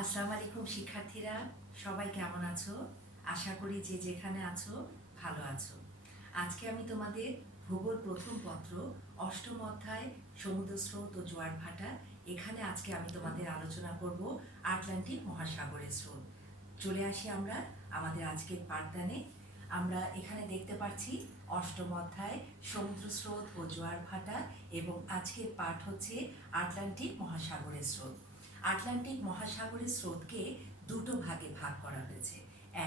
আসসালামু আলাইকুম শিক্ষার্থীরা, সবাই কেমন আছো? আশা করি যে যেখানে আছো ভালো আছো। আজকে আমি তোমাদের ভূগোল প্রথম পত্র অষ্টম অধ্যায় সমুদ্র স্রোত ও জোয়ার ভাটা, এখানে আজকে আমি তোমাদের আলোচনা করব আটলান্টিক মহাসাগরের স্রোত। চলে আসি আমরা আমাদের আজকের পাঠদানে। আমরা এখানে দেখতে পাচ্ছি অষ্টম অধ্যায় সমুদ্র স্রোত ও জোয়ার ভাটা, এবং আজকের পাঠ হচ্ছে আটলান্টিক মহাসাগরের স্রোত। আটলান্টিক মহাসাগরের স্রোতকে দুটো ভাগে ভাগ করা হয়েছে।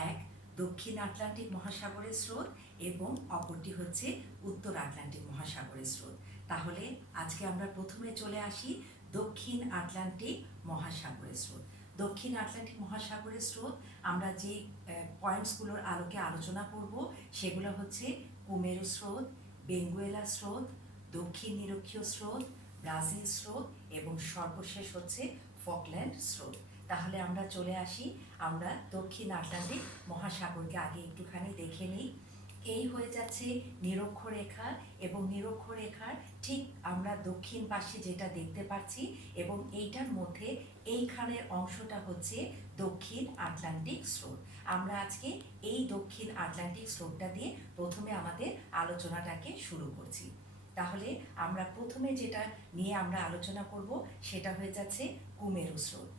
এক, দক্ষিণ আটলান্টিক মহাসাগরের স্রোত, এবং অপরটি হচ্ছে উত্তর আটলান্টিক মহাসাগরের স্রোত। তাহলে আজকে আমরা প্রথমে চলে আসি দক্ষিণ আটলান্টিক মহাসাগরের স্রোত। দক্ষিণ আটলান্টিক মহাসাগরের স্রোত আমরা যে পয়েন্টসগুলোর আলোকে আলোচনা করব সেগুলো হচ্ছে কুমেরু স্রোত, বেঙ্গুয়েলা স্রোত, দক্ষিণ নিরক্ষীয় স্রোত, ব্রাজিল স্রোত, এবং সর্বশেষ হচ্ছে ফকল্যান্ড স্রোত। তাহলে আমরা চলে আসি, আমরা দক্ষিণ আটলান্টিক মহাসাগরকে আগে একটুখানি দেখে নিই। এই হয়ে যাচ্ছে নিরক্ষরেখা, এবং নিরক্ষরেখার ঠিক আমরা দক্ষিণ পাশে যেটা দেখতে পাচ্ছি, এবং এইটার মধ্যে এইখানের অংশটা হচ্ছে দক্ষিণ আটলান্টিক স্রোত। আমরা আজকে এই দক্ষিণ আটলান্টিক স্রোতটা দিয়ে প্রথমে আমাদের আলোচনাটাকে শুরু করছি। তাহলে আমরা প্রথমে যেটা নিয়ে আমরা আলোচনা করব সেটা হয়ে যাচ্ছে কুমেরু স্রোত।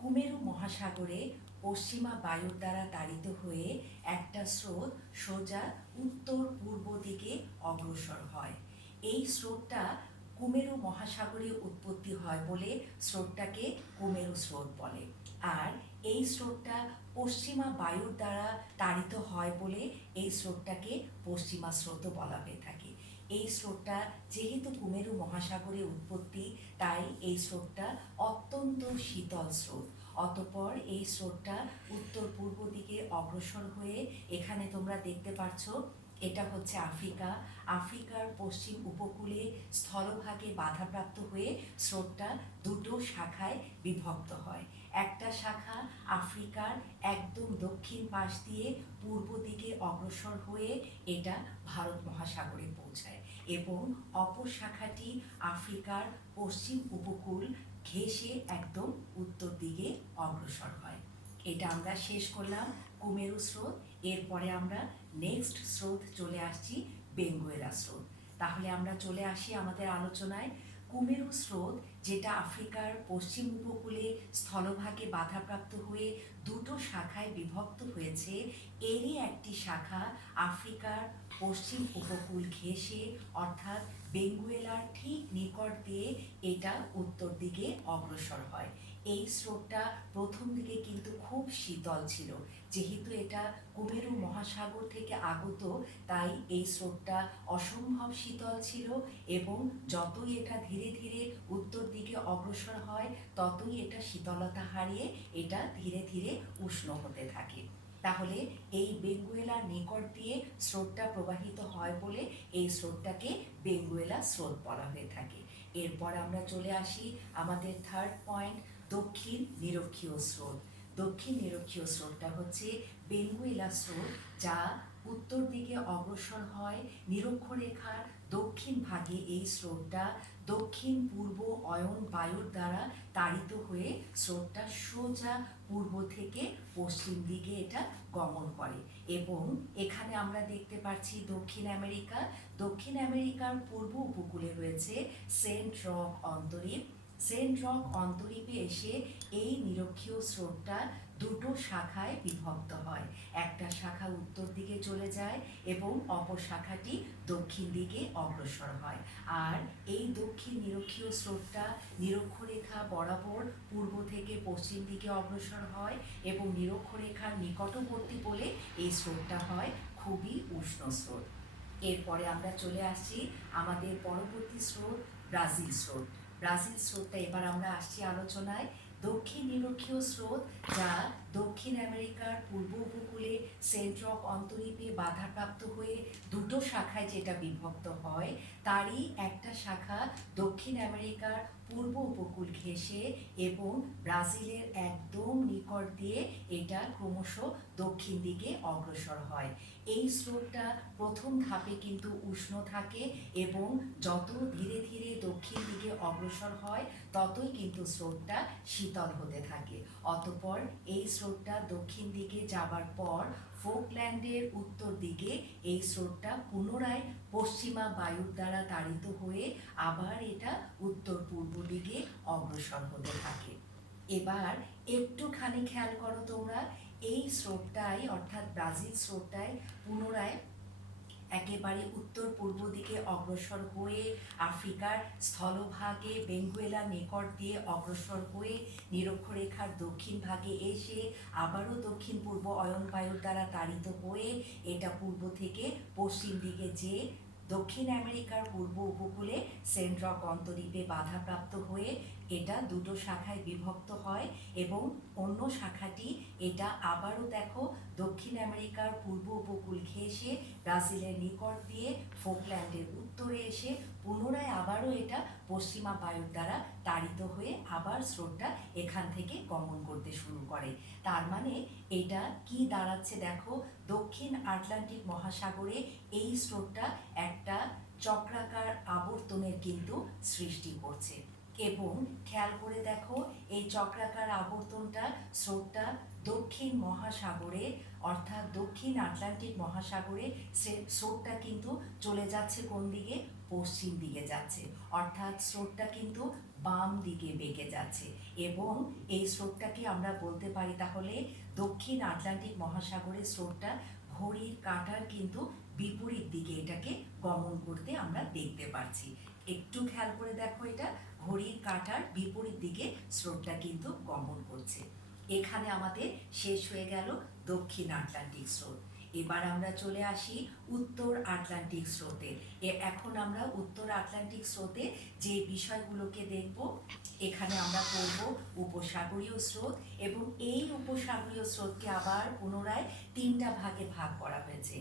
কুমেরু মহাসাগরে পশ্চিমা বায়ুর দ্বারা তাড়িত হয়ে একটা স্রোত সোজা উত্তর পূর্ব দিকে অগ্রসর হয়। এই স্রোতটা কুমেরু মহাসাগরে উৎপত্তি হয় বলে স্রোতটাকে কুমেরু স্রোত বলে। আর এই স্রোতটা পশ্চিমা বায়ুর দ্বারা তাড়িত হয় বলে এই স্রোতটাকে পশ্চিমা স্রোতও বলা হয়ে থাকে। এই স্রোতটা যেহেতু কুমেরু মহাসাগরে উৎপত্তি, তাই এই স্রোতটা অত্যন্ত শীতল স্রোত। অতঃপর এই স্রোতটা উত্তর পূর্ব দিকে অগ্রসর হয়ে এখানে তোমরা দেখতে পাচ্ছ এটা হচ্ছে আফ্রিকা। আফ্রিকার পশ্চিম উপকূলে স্থলভাগে বাধাপ্রাপ্ত হয়ে স্রোতটা দুটো শাখায় বিভক্ত হয়। একটা শাখা আফ্রিকার একদম দক্ষিণ পাশ দিয়ে পূর্ব দিকে অগ্রসর হয়ে এটা ভারত মহাসাগরে পৌঁছায়, এবং অপর শাখাটি আফ্রিকার পশ্চিম উপকূল ঘেঁষে একদম উত্তর দিকে অগ্রসর হয়। এটা আমরা শেষ করলাম কুমেরু স্রোত। এরপরে আমরা নেক্সট স্রোত চলে আসছি বেঙ্গুয়েলা স্রোত। তাহলে আমরা চলে আসি আমাদের আলোচনায়। কুমেরু স্রোত যেটা আফ্রিকার পশ্চিম উপকূলে স্থলভাগে বাধাপ্রাপ্ত হয়ে দুটো শাখায় বিভক্ত হয়েছে, এরই একটি শাখা আফ্রিকার পশ্চিম উপকূল ঘেঁষে অর্থাৎ বেঙ্গুয়েলার ঠিক নিকট দিয়ে এটা উত্তর দিকে অগ্রসর হয়। এই স্রোতটা প্রথম দিকে কিন্তু খুব শীতল ছিল। যেহেতু এটা কুমেরু মহাসাগর থেকে আগত, তাই এই স্রোতটা অসম্ভব শীতল ছিল, এবং যতই এটা ধীরে ধীরে উত্তর দিকে অগ্রসর হয় ততই এটা শীতলতা হারিয়ে এটা ধীরে ধীরে উষ্ণ হতে থাকে। তাহলে এই বেঙ্গুয়েলার নিকট দিয়ে স্রোতটা প্রবাহিত হয় বলে এই স্রোতটাকে বেঙ্গুয়েলা স্রোত বলা হয়ে থাকে। এরপর আমরা চলে আসি আমাদের থার্ড পয়েন্ট, দক্ষিণ নিরক্ষীয় স্রোত। দক্ষিণ নিরক্ষীয় স্রোতটা হচ্ছে বেঙ্গুয়েলা স্রোত, যা উত্তর দিকে অগ্রসর হয়। নিরক্ষরেখার দক্ষিণ ভাগে এই স্রোতটা দক্ষিণ পূর্ব অয়ন বায়ুর দ্বারা তাড়িত হয়ে স্রোতটা সোজা পূর্ব থেকে পশ্চিম দিকে এটা গমন করে, এবং এখানে আমরা দেখতে পাচ্ছি দক্ষিণ আমেরিকা। দক্ষিণ আমেরিকার পূর্ব উপকূলে রয়েছে সেন্ট রক অন্তরীপ। সেন্ট রক অন্তরীপে এসে এই নিরক্ষীয় স্রোতটা দুটো শাখায় বিভক্ত হয়। একটা শাখা উত্তর দিকে চলে যায় এবং অপর শাখাটি দক্ষিণ দিকে অগ্রসর হয়। আর এই দক্ষিণ নিরক্ষীয় স্রোতটা নিরক্ষরেখা বরাবর পূর্ব থেকে পশ্চিম দিকে অগ্রসর হয়, এবং নিরক্ষরেখার নিকটবর্তী বলে এই স্রোতটা হয় খুবই উষ্ণ স্রোত। এরপরে আমরা চলে আসছি আমাদের পরবর্তী স্রোত ব্রাজিল স্রোত। ব্রাজিল স্রোতটা এবার আমরা আসছি আলোচনায়। দক্ষিণ নিরক্ষীয় স্রোত, যা দক্ষিণ আমেরিকার পূর্ব উপকূলে সেন্ট রক অন্তরীপে বাধাপ্রাপ্ত হয়ে দুটো শাখায় যেটা বিভক্ত হয়, তারই একটা শাখা দক্ষিণ আমেরিকার পূর্ব উপকূল ঘেঁষে এবং ব্রাজিলের একদম নিকট দিয়ে এটা ক্রমশ দক্ষিণ দিকে অগ্রসর হয়। এই স্রোতটা প্রথম ধাপে কিন্তু উষ্ণ থাকে এবং যত ধীরে ধীরে দক্ষিণ দিকে অগ্রসর হয় ততই কিন্তু স্রোতটা শীতল হতে থাকে। অতঃপর এই স্রোতটা দক্ষিণ দিকে যাবার পর ফোকল্যান্ডের উত্তর দিকে এই স্রোতটা পুনরায় পশ্চিমা বায়ুর দ্বারা তাড়িত হয়ে আবার এটা উত্তর পূর্ব দিকে অগ্রসর হতে থাকে। এবার একটুখানি খেয়াল করো তোমরা, এই স্রোতটাই অর্থাৎ ব্রাজিল স্রোতটাই পুনরায় একেবারে উত্তর পূর্ব দিকে অগ্রসর হয়ে আফ্রিকার স্থলভাগে বেঙ্গুয়েলা নিকট দিয়ে অগ্রসর হয়ে নিরক্ষরেখার দক্ষিণ ভাগে এসে আবারও দক্ষিণ পূর্ব অয়ন বায়ুর দ্বারা তাড়িত হয়ে এটা পূর্ব থেকে পশ্চিম দিকে যে দক্ষিণ আমেরিকার পূর্ব উপকূলে সেন্ট্রক অন্তরীপে বাধাপ্রাপ্ত হয়ে এটা দুটো শাখায় বিভক্ত হয় এবং অন্য শাখাটি এটা আবারও দেখো দক্ষিণ আমেরিকার পূর্ব উপকূল ঘেঁষে ব্রাজিলের নিকট দিয়ে ফোকল্যান্ডের উত্তরে এসে পুনরায় আবারও এটা পশ্চিমা বায়ুর দ্বারা তাড়িত হয়ে আবার স্রোতটা এখান থেকে গমন করতে শুরু করে। তার মানে এটা কি দাঁড়াচ্ছে দেখো, দক্ষিণ আটলান্টিক মহাসাগরে এই স্রোতটা একটা চক্রাকার আবর্তনের কিন্তু সৃষ্টি করছে এবং খেয়াল করে দেখো এই চক্রাকার আবর্তনটা স্রোতটা দক্ষিণ মহাসাগরে অর্থাৎ দক্ষিণ আটলান্টিক মহাসাগরে স্রোতটা কিন্তু চলে যাচ্ছে কোন দিকে, পশ্চিম দিকে যাচ্ছে, অর্থাৎ স্রোতটা কিন্তু বাম দিকে বেঁকে যাচ্ছে এবং এই স্রোতটাকে আমরা বলতে পারি তাহলে দক্ষিণ আটলান্টিক মহাসাগরের স্রোতটা ঘড়ির কাঁটার কিন্তু বিপরীত দিকে এটাকে গমন করতে আমরা দেখতে পাচ্ছি। একটু খেয়াল করে দেখো, এটা ঘড়ির কাঁটার বিপরীত দিকে স্রোতটা কিন্তু গমন করছে। এখানে আমাদের শেষ হয়ে গেল দক্ষিণ আটলান্টিক স্রোত। এবার আমরা চলে আসি উত্তর আটলান্টিক স্রোতে। এখন আমরা উত্তর আটলান্টিক স্রোতে যে বিষয়গুলোকে দেখব, এখানে আমরা পড়ব উপসাগরীয় স্রোত এবং এই উপসাগরীয় স্রোতকে আবার পুনরায় তিনটা ভাগে ভাগ করা হয়েছে।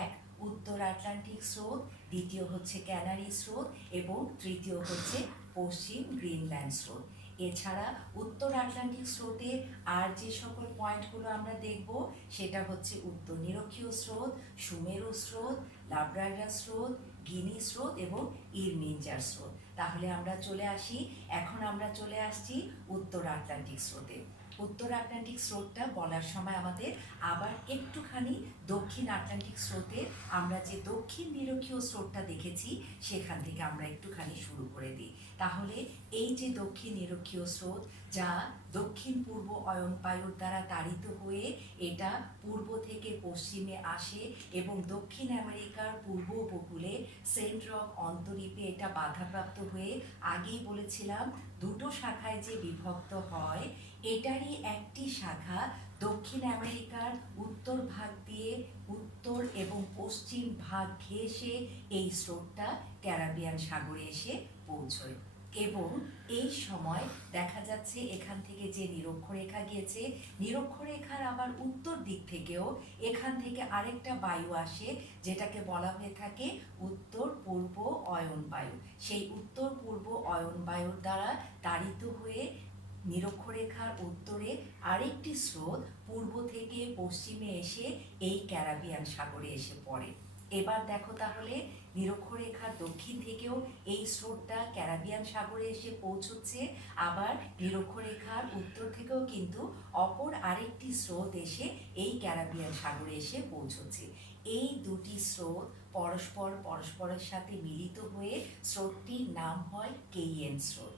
এক, উত্তর আটলান্টিক স্রোত, দ্বিতীয় হচ্ছে ক্যানারি স্রোত এবং তৃতীয় হচ্ছে পশ্চিম গ্রিনল্যান্ড স্রোত। এছাড়া উত্তর আটলান্টিক স্রোতে আর যে সকল পয়েন্টগুলো আমরা দেখব সেটা হচ্ছে উত্তর নিরক্ষীয় স্রোত, সুমেরু স্রোত, লাব্রাডার স্রোত, গিনি স্রোত এবং ইরমিঞ্জার স্রোত। তাহলে আমরা চলে আসি, এখন আমরা চলে আসছি উত্তর আটলান্টিক স্রোতে। উত্তর আটলান্টিক স্রোতটা বলার সময় আমাদের আবার একটুখানি দক্ষিণ আটলান্টিক স্রোতে আমরা যে দক্ষিণ নিরক্ষীয় স্রোতটা দেখেছি সেখান থেকে আমরা একটুখানি শুরু করে দিই। তাহলে এই যে দক্ষিণ নিরক্ষীয় স্রোত যা দক্ষিণ পূর্ব অয়ন বায়ুর দ্বারা তাড়িত হয়ে এটা পূর্ব থেকে পশ্চিমে আসে এবং দক্ষিণ আমেরিকার পূর্ব উপকূলে সেন্ট্রক অন্তরীপে এটা বাধাপ্রাপ্ত হয়ে আগেই বলেছিলাম দুটো শাখায় যে বিভক্ত হয়, এটারই একটি শাখা দক্ষিণ আমেরিকার উত্তর ভাগ দিয়ে উত্তর এবং পশ্চিম ভাগ ঘেঁষে এই স্রোতটা ক্যারিবিয়ান সাগরে এসে পৌঁছয় এবং এই সময় দেখা যাচ্ছে এখান থেকে যে নিরক্ষরেখা গিয়েছে, নিরক্ষরেখার আবার উত্তর দিক থেকেও এখান থেকে আরেকটা বায়ু আসে যেটাকে বলা হয়ে থাকে উত্তর পূর্ব অয়ন বায়ু। সেই উত্তর পূর্ব অয়ন বায়ুর দ্বারা তাড়িত হয়ে নিরক্ষরেখার উত্তরে আরেকটি স্রোত পূর্ব থেকে পশ্চিমে এসে এই ক্যারিবিয়ান সাগরে এসে পড়ে। এবার দেখো তাহলে নিরক্ষরেখার দক্ষিণ থেকেও এই স্রোতটা ক্যারিবিয়ান সাগরে এসে পৌঁছচ্ছে, আবার নিরক্ষরেখার উত্তর থেকেও কিন্তু অপর আরেকটি স্রোত এসে এই ক্যারিবিয়ান সাগরে এসে পৌঁছচ্ছে। এই দুটি স্রোত পরস্পরের সাথে মিলিত হয়ে স্রোতটির নাম হয় কেইয়েন স্রোত।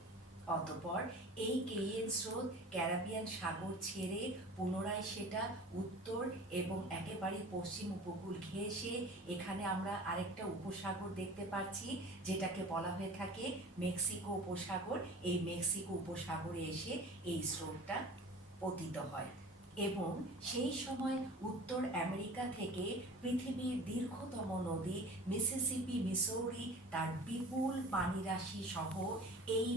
অতঃপর এই কেইয়েন স্রোত ক্যারিবিয়ান সাগর ছেড়ে পুনরায় সেটা উত্তর এবং একেবারে পশ্চিম উপকূল ঘেঁষে এখানে আমরা আরেকটা উপসাগর দেখতে পাচ্ছি যেটাকে বলা হয়ে থাকে মেক্সিকো উপসাগর। এই মেক্সিকো উপসাগরে এসে এই স্রোতটা পতিত হয় এবং সেই সময় উত্তর আমেরিকা থেকে পৃথিবীর দীর্ঘতম নদী মিসিসিপি মিসৌরি তার বিপুল পানিরাশি সহ এই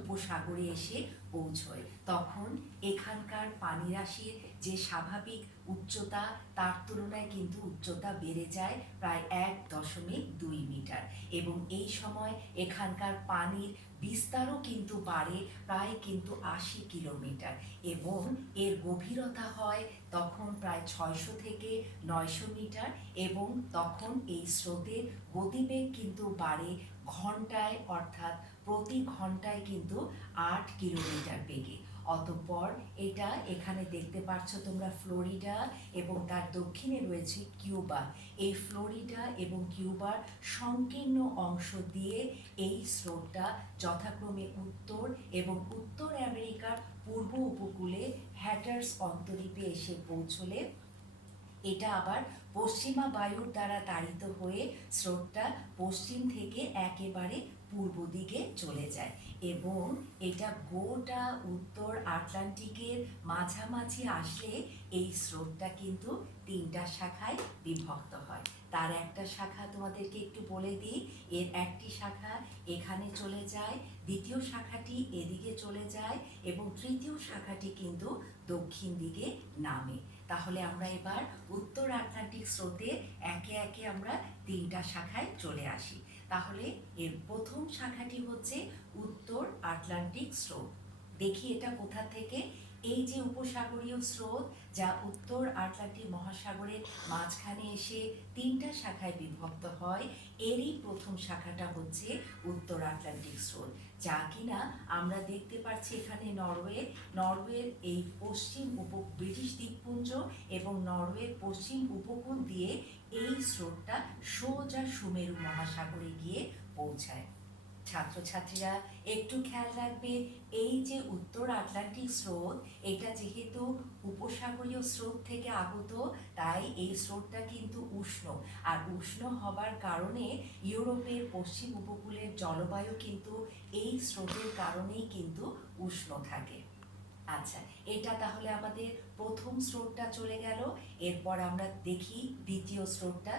উপসাগরে এসে পৌঁছয়, তখন এখানকার পানিরাশির যে স্বাভাবিক উচ্চতা তার তুলনায় কিন্তু উচ্চতা বেড়ে যায় প্রায় 1.2 মিটার, এবং এই সময় এখানকার পানির বিস্তারও কিন্তু বাড়ে প্রায় কিন্তু 80 কিলোমিটার, এবং এর গভীরতা হয় তখন প্রায় 600 থেকে 900 মিটার, এবং তখন এই স্রোতের গতিবেগ কিন্তু বাড়ে ঘন্টায়, অর্থাৎ প্রতি ঘন্টায় কিন্তু 8 কিলোমিটার বেগে। অতঃপর এটা এখানে দেখতে পাচ্ছ তোমরা ফ্লোরিডা, এবং তার দক্ষিণে রয়েছে কিউবা। এই ফ্লোরিডা এবং কিউবার সংকীর্ণ অংশ দিয়ে এই স্রোতটা যথাক্রমে উত্তর এবং উত্তর আমেরিকার পূর্ব উপকূলে হ্যাটার্স অন্তরীপে এসে পৌঁছলে এটা আবার পশ্চিমা বায়ুর দ্বারা তাড়িত হয়ে স্রোতটা পশ্চিম থেকে একেবারে পূর্ব দিকে চলে যায়, এবং এটা গোটা উত্তর আটলান্টিকের মাঝামাঝি আসলে এই স্রোতটা কিন্তু 3টা শাখায় বিভক্ত হয়। তার একটা শাখা তোমাদেরকে একটু বলে দিই, এর একটি শাখা এখানে চলে যায়, দ্বিতীয় শাখাটি এদিকে চলে যায়, এবং তৃতীয় শাখাটি কিন্তু দক্ষিণ দিকে নামে। তাহলে আমরা এবার উত্তর আটলান্টিক স্রোতে একে একে আমরা 3টা শাখায় চলে আসি। তাহলে এর প্রথম শাখাটি হচ্ছে উত্তর আটলান্টিক স্রোত। দেখি এটা কোথা থেকে। এই যে উপসাগরীয় স্রোত যা উত্তর আটলান্টিক মহাসাগরের মাঝখানে এসে 3টা শাখায় বিভক্ত হয়, এরই প্রথম শাখাটা হচ্ছে উত্তর আটলান্টিক স্রোত, যা কিনা আমরা দেখতে পাচ্ছি এখানে নরওয়ের এই পশ্চিম ব্রিটিশ দ্বীপপুঞ্জ এবং নরওয়ের পশ্চিম উপকূল দিয়ে এই স্রোতটা সোজা সুমেরু মহাসাগরে গিয়ে পৌঁছায়। ছাত্রছাত্রীরা একটু খেয়াল রাখবে, এই যে উত্তর আটলান্টিক স্রোত, এটা যেহেতু উপসাগরীয় স্রোত থেকে আগত, তাই এই স্রোতটা কিন্তু উষ্ণ, আর উষ্ণ হবার কারণে ইউরোপের পশ্চিম উপকূলের জলবায়ু কিন্তু এই স্রোতের কারণেই কিন্তু উষ্ণ থাকে। আচ্ছা, এটা তাহলে আমাদের প্রথম স্রোতটা চলে গেল। এরপর আমরা দেখি দ্বিতীয় স্রোতটা।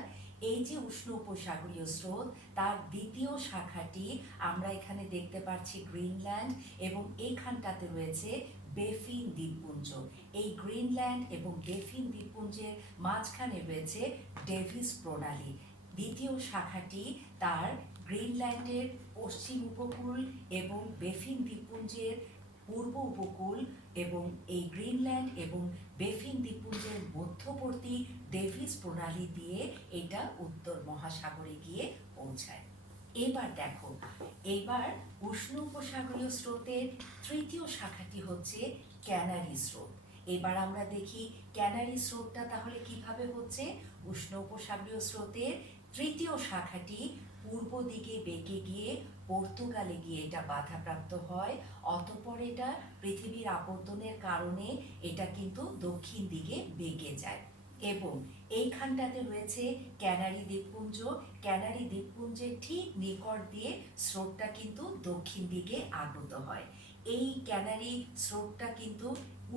এই যে উষ্ণ উপসাগরীয় স্রোত, তার দ্বিতীয় শাখাটি আমরা এখানে দেখতে পাচ্ছি গ্রিনল্যান্ড, এবং এইখানটাতে রয়েছে বেফিন দ্বীপপুঞ্জ। এই গ্রিনল্যান্ড এবং বেফিন দ্বীপপুঞ্জের মাঝখানে রয়েছে ডেভিস প্রণালী। দ্বিতীয় শাখাটি তার গ্রিনল্যান্ডের পশ্চিম উপকূল এবং বেফিন দ্বীপপুঞ্জের পূর্ব উপকূল, এবং এই গ্রিনল্যান্ড এবং বেফিন দ্বীপপুঞ্জের মধ্যবর্তী ডেভিস প্রণালী দিয়ে এটা উত্তর মহাসাগরে গিয়ে পৌঁছায়। এবার দেখো, এবার উষ্ণ উপসাগরীয় স্রোতের তৃতীয় শাখাটি হচ্ছে ক্যানারি স্রোত। এবার আমরা দেখি ক্যানারি স্রোতটা তাহলে কিভাবে হচ্ছে। উষ্ণ উপসাগরীয় স্রোতের তৃতীয় শাখাটি পূর্ব দিকে বেঁকে গিয়ে পর্তুগালে গিয়ে এটা বাধাপ্রাপ্ত হয়, অতঃপর এটা পৃথিবীর আপর্তনের কারণে এটা কিন্তু দক্ষিণ দিকে বেঁকে যায়, এবং এইখানটাতে রয়েছে ক্যানারি দ্বীপপুঞ্জ। ক্যানারি দ্বীপপুঞ্জের ঠিক নিকট দিয়ে স্রোতটা কিন্তু দক্ষিণ দিকে আগত হয়। এই ক্যানারি স্রোতটা কিন্তু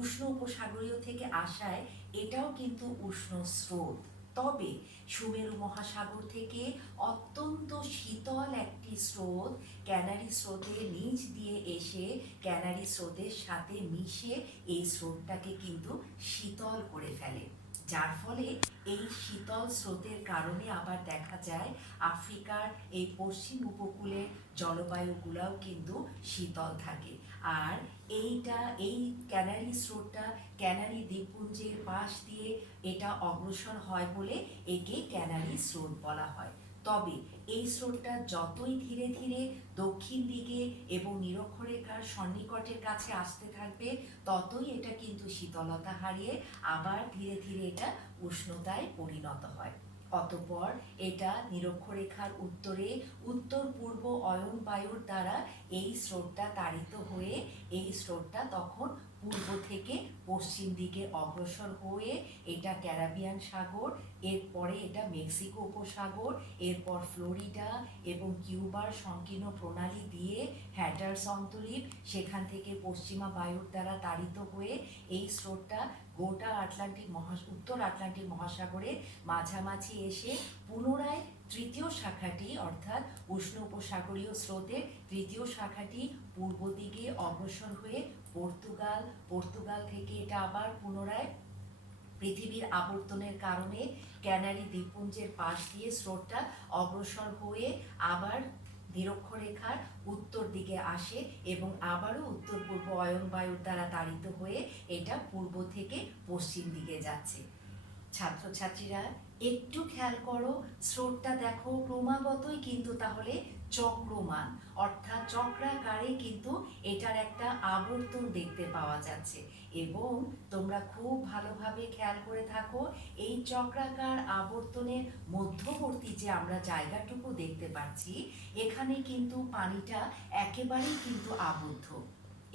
উষ্ণ উপসাগরীয় থেকে আসায় এটাও কিন্তু উষ্ণ স্রোত, তবে সুমেরু মহাসাগর থেকে অত্যন্ত শীতল একটি স্রোত ক্যানারি স্রোতের নিচ দিয়ে এসে ক্যানারি স্রোতের সাথে মিশে এই স্রোতটাকে কিন্তু শীতল করে ফেলে, যার ফলে এই শীতল স্রোতের কারণে আবার দেখা যায় আফ্রিকার এই পশ্চিম উপকূলের জলবায়ুগুলোও কিন্তু শীতল থাকে। আর এই ক্যানারি স্রোতটা ক্যানারি দ্বীপপুঞ্জের পাশ দিয়ে এটা অগ্রসর হয় বলে একে ক্যানারি স্রোত বলা হয়। তবে এই স্রোতটা যতই ধীরে ধীরে দক্ষিণ দিকে এবং নিরক্ষরেখার সন্নিকটের কাছে আসতে থাকবে, ততই এটা কিন্তু শীতলতা হারিয়ে আবার ধীরে ধীরে এটা উষ্ণতায় পরিণত হয়। অতঃপর এটা নিরক্ষরেখার উত্তরে উত্তর পূর্ব অয়ন বায়ুর দ্বারা এই স্রোতটা তাড়িত হয়ে এই স্রোতটা তখন পূর্ব থেকে পশ্চিম দিকে অগ্রসর হয়ে এটা ক্যারিবিয়ান সাগর, এরপরে এটা মেক্সিকো উপসাগর, এরপর ফ্লোরিডা এবং কিউবার সংকীর্ণ প্রণালী দিয়ে হ্যাটার্স অন্তরীপ, সেখান থেকে পশ্চিমা বায়ুর দ্বারা তাড়িত হয়ে এই স্রোতটা গোটা উত্তর আটলান্টিক মহাসাগরের মাঝামাঝি এসে পুনরায় তৃতীয় শাখাটি অর্থাৎ উষ্ণ উপসাগরীয় স্রোতের তৃতীয় শাখাটি পূর্ব দিকে অগ্রসর হয়ে পর্তুগাল থেকে এটা আবার পুনরায় পৃথিবীর আবর্তনের কারণে ক্যানারি দ্বীপপুঞ্জের পাশ দিয়ে স্রোতটা অগ্রসর হয়ে আবার নিরক্ষরেখার উত্তর দিকে আসে এবং আবারও উত্তর পূর্ব অয়ন বায়ুর দ্বারা তাড়িত হয়ে এটা পূর্ব থেকে পশ্চিম দিকে যাচ্ছে। ছাত্রছাত্রীরা একটু খেয়াল করো, স্রোতটা দেখো ক্রমাগতই কিন্তু তাহলে চক্রমান অর্থাৎ চক্রাকারে কিন্তু এটার একটা আবর্তন দেখতে পাওয়া যাচ্ছে। এবং তোমরা খুব ভালোভাবে খেয়াল করে থাকো, এই চক্রাকার আবর্তনের মধ্যবর্তী যে আমরা জায়গাটুকু দেখতে পাচ্ছি, এখানে কিন্তু পানিটা একেবারেই কিন্তু আবদ্ধ।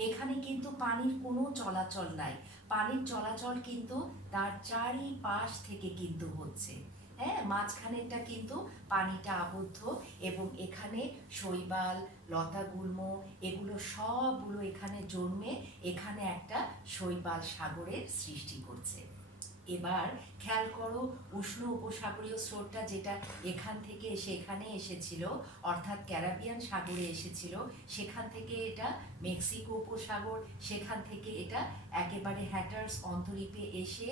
এখানে কিন্তু পানির কোনো চলাচল নাই, পানির চলাচল কিন্তু তার চারিপাশ থেকে কিন্তু হচ্ছে। হ্যাঁ, মাঝখানেরটা কিন্তু পানিটা আবদ্ধ এবং এখানে শৈবাল, লতাগুল্ম এগুলো সবগুলো এখানে জন্মে এখানে একটা শৈবাল সাগরের সৃষ্টি করছে। এবার খেয়াল করো, উষ্ণ উপসাগরীয় স্রোতটা যেটা এখান থেকে এসে এখানে এসেছিল অর্থাৎ ক্যারিবিয়ান সাগরে এসেছিল, সেখান থেকে এটা মেক্সিকো উপসাগর, সেখান থেকে এটা একেবারে হ্যাটার্স অন্তরীপে এসে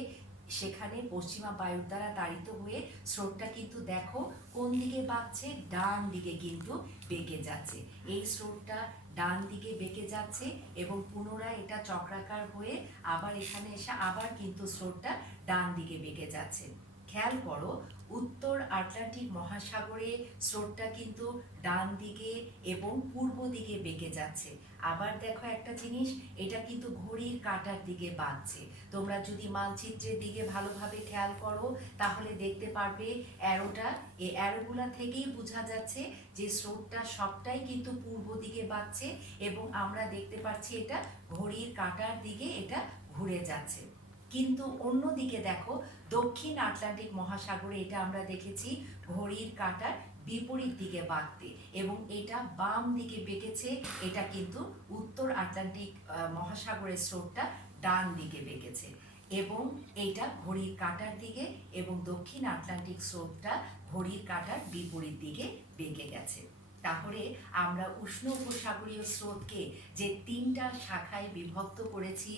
সেখানে পশ্চিমা বায়ুর দ্বারা তাড়িত হয়ে স্রোতটা কিন্তু দেখো কোন দিকে বাঁকছে, ডান দিকে কিন্তু বেঁকে যাচ্ছে। এই স্রোতটা ডান দিকে বেঁকে যাচ্ছে এবং পুনরায় এটা চক্রাকার হয়ে আবার এখানে এসে আবার কিন্তু স্রোতটা ডান দিকে বেঁকে যাচ্ছে। খেয়াল করো, উত্তর আটলান্টিক মহাসাগরে স্রোতটা কিন্তু ডান দিকে এবং পূর্ব দিকে বেঁকে যাচ্ছে। আবার দেখো একটা জিনিস, এটা কিন্তু ঘড়ির কাঁটার দিকে বাঁকছে। তোমরা যদি মানচিত্রের দিকে ভালোভাবে খেয়াল করো তাহলে দেখতে পারবে অ্যারোটা, এই অ্যারোগুলা থেকেই বোঝা যাচ্ছে যে স্রোতটা সবটাই কিন্তু পূর্ব দিকে বাঁকছে এবং আমরা দেখতে পাচ্ছি এটা ঘড়ির কাঁটার দিকে এটা ঘুরে যাচ্ছে। কিন্তু অন্যদিকে দেখো, দক্ষিণ আটলান্টিক মহাসাগরে এটা আমরা দেখেছি ঘড়ির কাঁটার বিপরীত দিকে বাঁকতে এবং এটা বাম দিকে বেঁকেছে। এটা কিন্তু উত্তর আটলান্টিক মহাসাগরের স্রোতটা ডান দিকে বেঁকেছে এবং এইটা ঘড়ির কাঁটার দিকে এবং দক্ষিণ আটলান্টিক স্রোতটা ঘড়ির কাঁটার বিপরীত দিকে বেঁকে গেছে। তাহলে আমরা উষ্ণ উপসাগরীয় স্রোতকে যে তিনটা শাখায় বিভক্ত করেছি,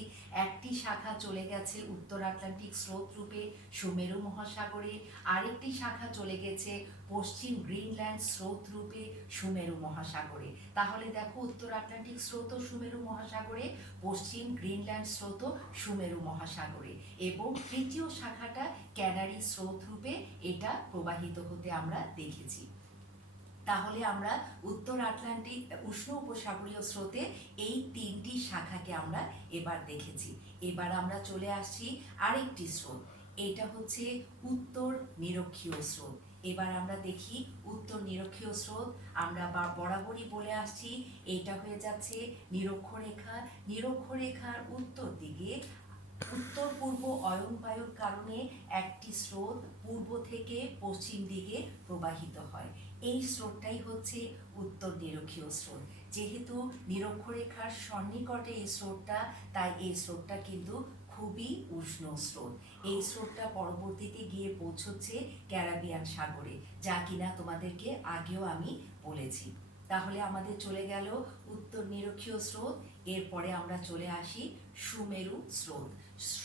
একটি শাখা চলে গেছে উত্তর আটলান্টিক স্রোত রূপে সুমেরু মহাসাগরে, আরেকটি শাখা চলে গেছে পশ্চিম গ্রিনল্যান্ড স্রোত রূপে সুমেরু মহাসাগরে। তাহলে দেখো, উত্তর আটলান্টিক স্রোত সুমেরু মহাসাগরে, পশ্চিম গ্রিনল্যান্ড স্রোত সুমেরু মহাসাগরে এবং তৃতীয় শাখাটা ক্যানারি স্রোত রূপে এটা প্রবাহিত হতে আমরা দেখেছি। তাহলে আমরা উত্তর আটলান্টিক উষ্ণ উপসাগরীয় স্রোতে এই তিনটি শাখাকে আমরা এবার দেখেছি। এবার আমরা চলে আসছি আরেকটি স্রোত, এটা হচ্ছে উত্তর নিরক্ষীয় স্রোত। এবার আমরা দেখি উত্তর নিরক্ষীয় স্রোত, আমরা বরাবরই বলে আসছি এইটা হয়ে যাচ্ছে নিরক্ষরেখা। নিরক্ষরেখার উত্তর দিকে উত্তর পূর্ব অয়ন বায়ুর কারণে একটি স্রোত পূর্ব থেকে পশ্চিম দিকে প্রবাহিত হয়। এই স্রোতটাই হচ্ছে উত্তর নিরক্ষীয় স্রোত। যেহেতু নিরক্ষরেখার সন্নিকটে এই স্রোতটা, তাই এই স্রোতটা কিন্তু খুবই উষ্ণ স্রোত। এই স্রোতটা পরবর্তীতে গিয়ে পৌঁছচ্ছে ক্যারিবিয়ান সাগরে, যা কিনা তোমাদেরকে আগেও আমি বলেছি। তাহলে আমাদের চলে গেল উত্তর নিরক্ষীয় স্রোত। এরপরে আমরা চলে আসি সুমেরু স্রোত।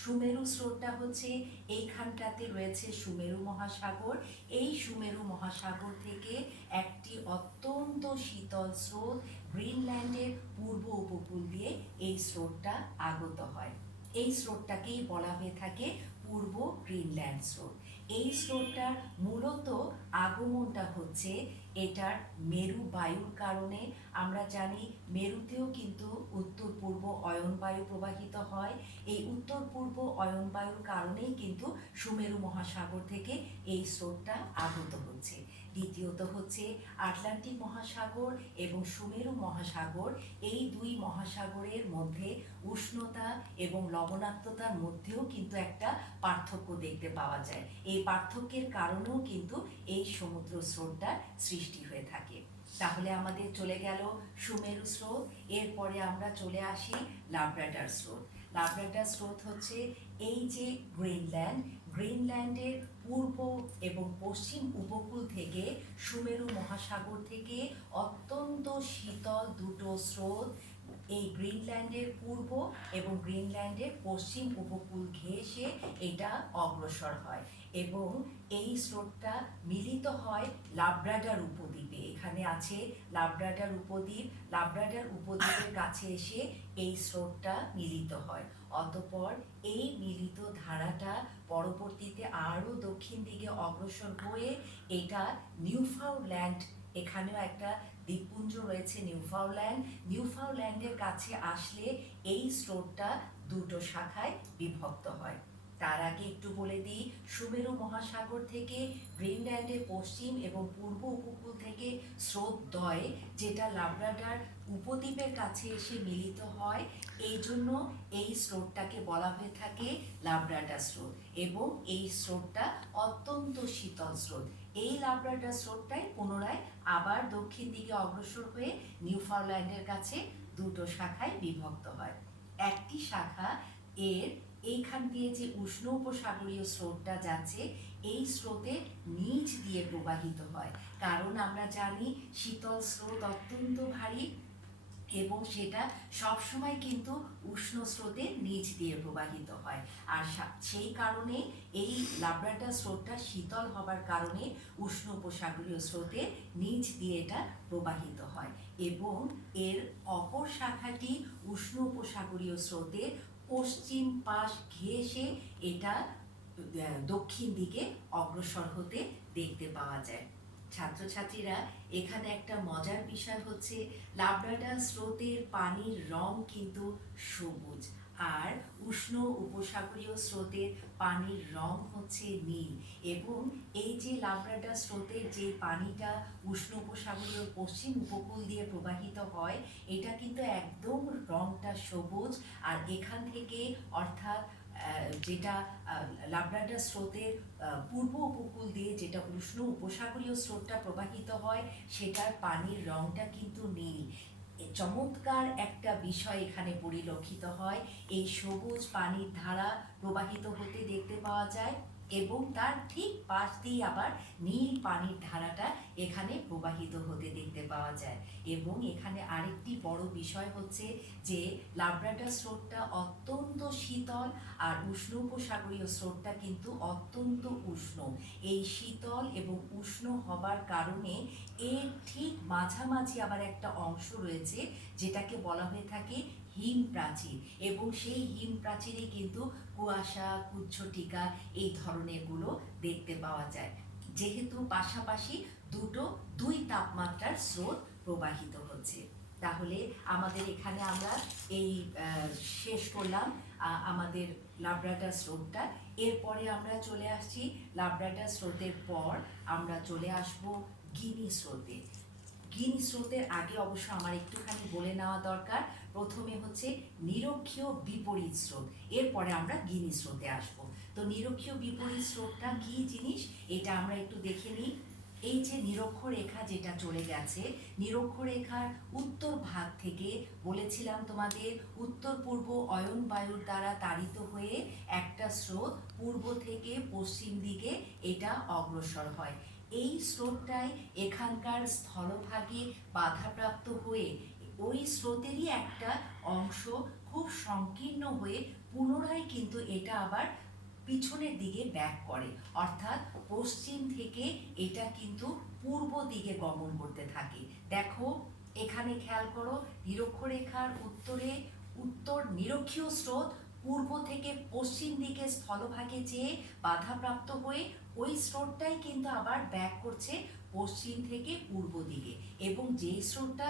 সুমেরু স্রোতটা হচ্ছে এইখানটাতে রয়েছে সুমেরু মহাসাগর। এই সুমেরু মহাসাগর থেকে একটি অত্যন্ত শীতল স্রোত গ্রিনল্যান্ডের পূর্ব উপকূল দিয়ে এই স্রোতটা আগত হয়। এই স্রোতটাকেই বলা হয়ে থাকে পূর্ব গ্রিনল্যান্ড স্রোত। এই স্রোতটার মূলত আগমনটা হচ্ছে এটার মেরু বায়ুর কারণে। আমরা জানি মেরুতেও কিন্তু উত্তর পূর্ব অয়ন বায়ু প্রবাহিত হয়। এই উত্তর পূর্ব অয়ন বায়ুর কারণেই কিন্তু সুমেরু মহাসাগর থেকে এই স্রোতটা আগত হচ্ছে। দ্বিতীয়ত হচ্ছে আটলান্টিক মহাসাগর এবং সুমেরু মহাসাগর, এই দুই মহাসাগরের মধ্যে উষ্ণতা এবং লবণাক্ততার মধ্যেও কিন্তু একটা পার্থক্য দেখতে পাওয়া যায়। এই পার্থক্যের কারণেও কিন্তু এই সমুদ্র স্রোতটার সৃষ্টি হয়ে থাকে। তাহলে আমাদের চলে গেল সুমেরু স্রোত। এরপরে আমরা চলে আসি লাব্রাডর স্রোত। লাব্রাডর স্রোত হচ্ছে এই যে গ্রিনল্যান্ডের পূর্ব এবং পশ্চিম উপকূল থেকে সুমেরু মহাসাগর থেকে অত্যন্ত শীতল দুটো স্রোত এই গ্রিনল্যান্ডের পূর্ব এবং গ্রিনল্যান্ডের পশ্চিম উপকূল ঘেঁষে এটা অগ্রসর হয় এবং এই স্রোতটা মিলিত হয় লাব্রাডার উপদ্বীপে। এখানে আছে লাব্রাডার উপদ্বীপ, লাব্রাডার উপদ্বীপের কাছে এসে এই স্রোতটা মিলিত হয়। অতঃপর এই মিলিত ধারাটা পরবর্তীতে আরও দক্ষিণ দিকে অগ্রসর হয়ে এটা নিউফাউন্ডল্যান্ড, এখানেও একটা দ্বীপপুঞ্জ রয়েছে নিউফাউন্ডল্যান্ডের কাছে আসলে এই স্রোতটা দুটো শাখায় বিভক্ত হয়। তার আগে একটু বলে দিই, সুমেরু মহাসাগর থেকে গ্রিনল্যান্ডের পশ্চিম এবং পূর্ব উপকূল থেকে স্রোতদ্বয় যেটা লাব্রাডার উপদ্বীপের কাছে এসে মিলিত হয়, এই জন্য এই স্রোতটাকে বলা হয়ে থাকে লাব্রাডার স্রোত এবং এই স্রোতটা অত্যন্ত শীতল স্রোত। এই লাব্রাডার স্রোতটাই পুনরায় আবার দক্ষিণ দিকে অগ্রসর হয়ে নিউফাউন্ডল্যান্ডের কাছে দুটো শাখায় বিভক্ত হয়। একটি শাখা এর এইখান দিয়ে যে উষ্ণ উপসাগরীয় স্রোতটা যাচ্ছে এই স্রোতের নিচ দিয়ে প্রবাহিত হয়, কারণ আমরা জানি শীতল স্রোত অত্যন্ত ভারী এবং সেটা সবসময় কিন্তু উষ্ণ স্রোতের নিচ দিয়ে প্রবাহিত হয়। আর সেই কারণে এই লাব্রাডার স্রোতটা শীতল হবার কারণে উষ্ণ উপসাগরীয় স্রোতের নিচ দিয়ে এটা প্রবাহিত হয় এবং এর অপর শাখাটি উষ্ণ উপসাগরীয় স্রোতের পশ্চিম পাশ ঘেঁষে এটা দক্ষিণ দিকে অগ্রসর হতে দেখতে পাওয়া যায়। ছাত্রছাত্রীরা, এখানে একটা মজার বিষয় হচ্ছে লাব্রাডার স্রোতের পানির রং কিন্তু সবুজ আর উষ্ণ উপসাগরীয় স্রোতের পানির রং হচ্ছে নীল এবং এই যে লাব্রাডার স্রোতের যে পানিটা উষ্ণ উপসাগরীয় পশ্চিম উপকূল দিয়ে প্রবাহিত হয় এটা কিন্তু একদম রংটা সবুজ। আর এখান থেকে অর্থাৎ যেটা লাব্রাডার স্রোতের পূর্ব উপকূল দিয়ে যেটা উষ্ণ উপসাগরীয় স্রোতটা প্রবাহিত হয় সেটার পানির রংটা কিন্তু নীল। চমৎকার একটা বিষয় এখানে পরিলক্ষিত হয়, এই সবুজ পানির ধারা প্রবাহিত হতে দেখতে পাওয়া যায় এবং তার ঠিক পাশ দিয়ে আবার নীল পানির ধারাটা এখানে প্রবাহিত হতে দেখতে পাওয়া যায়। এবং এখানে আরেকটি বড় বিষয় হচ্ছে যে লাব্রাডার স্রোতটা অত্যন্ত শীতল আর উষ্ণ উপসাগরীয় স্রোতটা কিন্তু অত্যন্ত উষ্ণ। এই শীতল এবং উষ্ণ হবার কারণে এর ঠিক মাঝামাঝি আবার একটা অংশ রয়েছে যেটাকে বলা হয়ে থাকে হিম প্রাচীর এবং সেই হিম প্রাচীরে কিন্তু কুয়াশা কুচ্ছটিকা এই ধরনেরগুলো দেখতে পাওয়া যায়, যেহেতু পাশাপাশি দুই তাপমাত্রার স্রোত প্রবাহিত হচ্ছে। তাহলে আমাদের এখানে আমরা এই শেষ করলাম আমাদের লাব্রাডার স্রোতটা। এরপরে আমরা চলে আসছি লাব্রাডার স্রোতের পর আমরা চলে আসব গিনি স্রোতে। গিনি স্রোতের আগে অবশ্য আমার একটুখানি বলে নেওয়া দরকার, প্রথমে হচ্ছে নিরক্ষীয় বিপরীত স্রোত, এরপরে আমরা গিনি স্রোতে আসব। তো নিরক্ষীয় বিপরীত স্রোতটা কি জিনিস এটা আমরা একটু দেখে নিই। এই যে নিরক্ষরেখা যেটা চলে গেছে, নিরক্ষরেখার উত্তর ভাগ থেকে বলেছিলাম তোমাদের উত্তর পূর্ব অয়ন বায়ুর দ্বারা তাড়িত হয়ে একটা স্রোত পূর্ব থেকে পশ্চিম দিকে এটা অগ্রসর হয়। এই স্রোতটাই এখানকার স্থলভাগে বাধাপ্রাপ্ত হয়ে ওই স্রোতেরই একটা অংশ খুব সংকীর্ণ হয়ে পুনরায় কিন্তু এটা আবার পিছনের দিকে ব্যাক করে, অর্থাৎ পশ্চিম থেকে এটা কিন্তু পূর্ব দিকে গমন করতে থাকে। দেখো এখানে খেয়াল করো, নিরক্ষরেখার উত্তর নিরক্ষীয় স্রোত পূর্ব থেকে পশ্চিম দিকে স্থলভাগে যেয়ে বাধাপ্রাপ্ত হয়ে ওই স্রোতটাই কিন্তু আবার ব্যাক করছে পশ্চিম থেকে পূর্ব দিকে এবং যেই স্রোতটা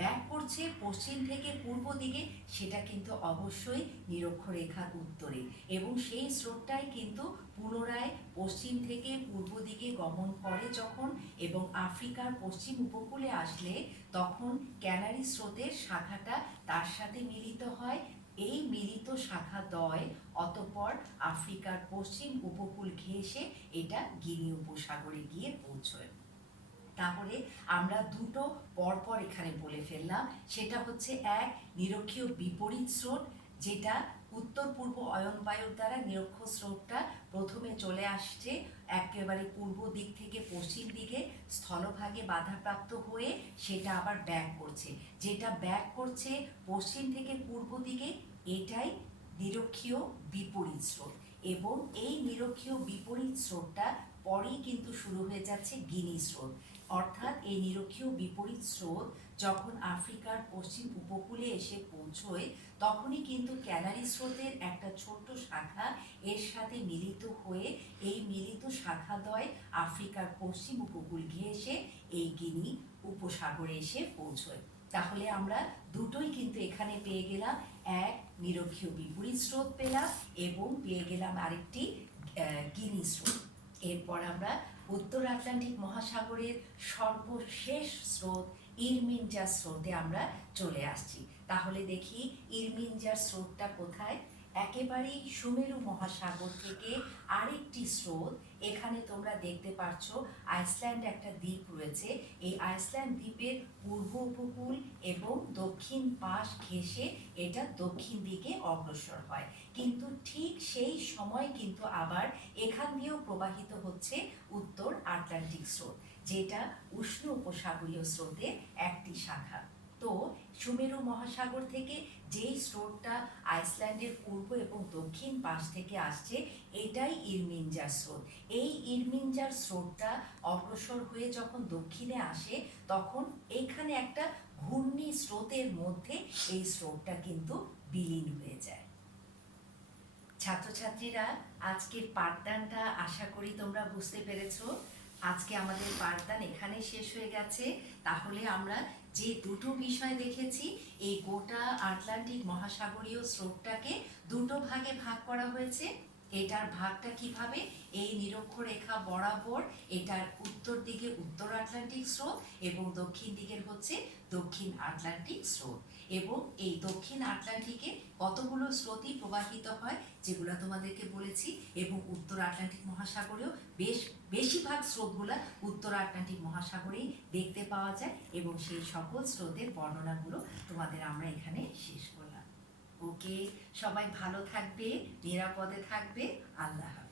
ব্যাক করছে পশ্চিম থেকে পূর্ব দিকে সেটা কিন্তু অবশ্যই নিরক্ষরেখার উত্তরে এবং সেই স্রোতটাই কিন্তু পুনরায় পশ্চিম থেকে পূর্ব দিকে গমন করে যখন এবং আফ্রিকার পশ্চিম উপকূলে আসলে তখন ক্যানারি স্রোতের শাখাটা তার সাথে মিলিত হয়। এই মিলিত শাখাদ্বয় অতঃপর আফ্রিকার পশ্চিম উপকূল ঘেঁষে এটা গিনি উপসাগরে গিয়ে পৌঁছয়। তাহলে আমরা দুটো পরপর এখানে বলে ফেললাম, সেটা হচ্ছে এক নিরক্ষীয় বিপরীত স্রোত যেটা উত্তর পূর্ব অয়ন বায়ুর দ্বারা নিরক্ষীয় স্রোতটা প্রথমে চলে আসছে একেবারে পূর্ব দিক থেকে পশ্চিম দিকে স্থলভাগে বাধাপ্রাপ্ত হয়ে সেটা আবার ব্যাক করছে, যেটা ব্যাক করছে পশ্চিম থেকে পূর্ব দিকে, এটাই নিরক্ষীয় বিপরীত স্রোত। এবং এই নিরক্ষীয় বিপরীত স্রোতটা পরেই কিন্তু শুরু হয়ে যাচ্ছে গিনি স্রোত। অর্থাৎ এই নিরক্ষীয় বিপরীত স্রোত যখন আফ্রিকার পশ্চিম উপকূলে এসে পৌঁছয় তখনই কিন্তু ক্যানারি স্রোতের একটা ছোট্ট শাখা এর সাথে মিলিত হয়ে এই মিলিত শাখাদ্বয় আফ্রিকার পশ্চিম উপকূল ঘেঁষে এই গিনি উপসাগরে এসে পৌঁছয়। তাহলে আমরা দুটোই কিন্তু এখানে পেয়ে গেলাম, এক নিরক্ষীয় বিপরীত স্রোত পেলাম এবং পেয়ে গেলাম আরেকটি গিনি স্রোত। এরপর আমরা উত্তর আটলান্টিক মহাসাগরের সর্বশেষ স্রোত ইরমিনজার স্রোতে আমরা চলে আসছি। তাহলে দেখি ইরমিনজার স্রোতটা কোথায়। একেবারেই সুমেরু মহাসাগর থেকে আরেকটি স্রোত, এখানে তোমরা দেখতে পাচ্ছ আইসল্যান্ড একটা দ্বীপ রয়েছে, এই আইসল্যান্ড দ্বীপের পূর্ব উপকূল এবং দক্ষিণ পাশ ঘেঁষে এটা দক্ষিণ দিকে অগ্রসর হয়। কিন্তু ঠিক সেই সময় কিন্তু আবার এখান দিয়েও প্রবাহিত হচ্ছে উত্তর আটলান্টিক স্রোত, যেটা উষ্ণ উপসাগরীয় স্রোতের একটি শাখা। তো সুমেরু মহাসাগর থেকে যেই স্রোতটা আইসল্যান্ডের পূর্ব এবং দক্ষিণ পাশ থেকে আসছে এটাই ইরমিনজার স্রোত। এই ইরমিনজার স্রোতটা অগ্রসর হয়ে যখন দক্ষিণে আসে তখন এখানে একটা ঘূর্ণি স্রোতের মধ্যে এই স্রোতটা কিন্তু বিলীন হয়ে যায়। ছাত্রছাত্রীরা, আজকের পাঠদানটা আশা করি তোমরা বুঝতে পেরেছো। আজকে আমাদের পাঠদান এখানে শেষ হয়ে গেছে। তাহলে আমরা যে দুটো বিষয় দেখেছি, এই গোটা আটলান্টিক মহাসাগরীয় স্রোতটাকে দুটো ভাগে ভাগ করা হয়েছে। এটার ভাগটা কিভাবে, এই নিরক্ষরেখা বরাবর এটার উত্তর দিকে উত্তর আটলান্টিক স্রোত এবং দক্ষিণ দিকের হচ্ছে দক্ষিণ আটলান্টিক স্রোত। এবং এই দক্ষিণ আটলান্টিকে কতগুলো স্রোতই প্রবাহিত হয় যেগুলো তোমাদেরকে বলেছি, এবং উত্তর আটলান্টিক মহাসাগরেও বেশিরভাগ স্রোতগুলো উত্তর আটলান্টিক মহাসাগরেই দেখতে পাওয়া যায়, এবং সেই সকল স্রোতের বর্ণনাগুলো তোমাদের আমরা এখানে শেষ করলাম। ওকে, সবাই ভালো থাকবে, নিরাপদে থাকবে। আল্লাহ হাফেজ।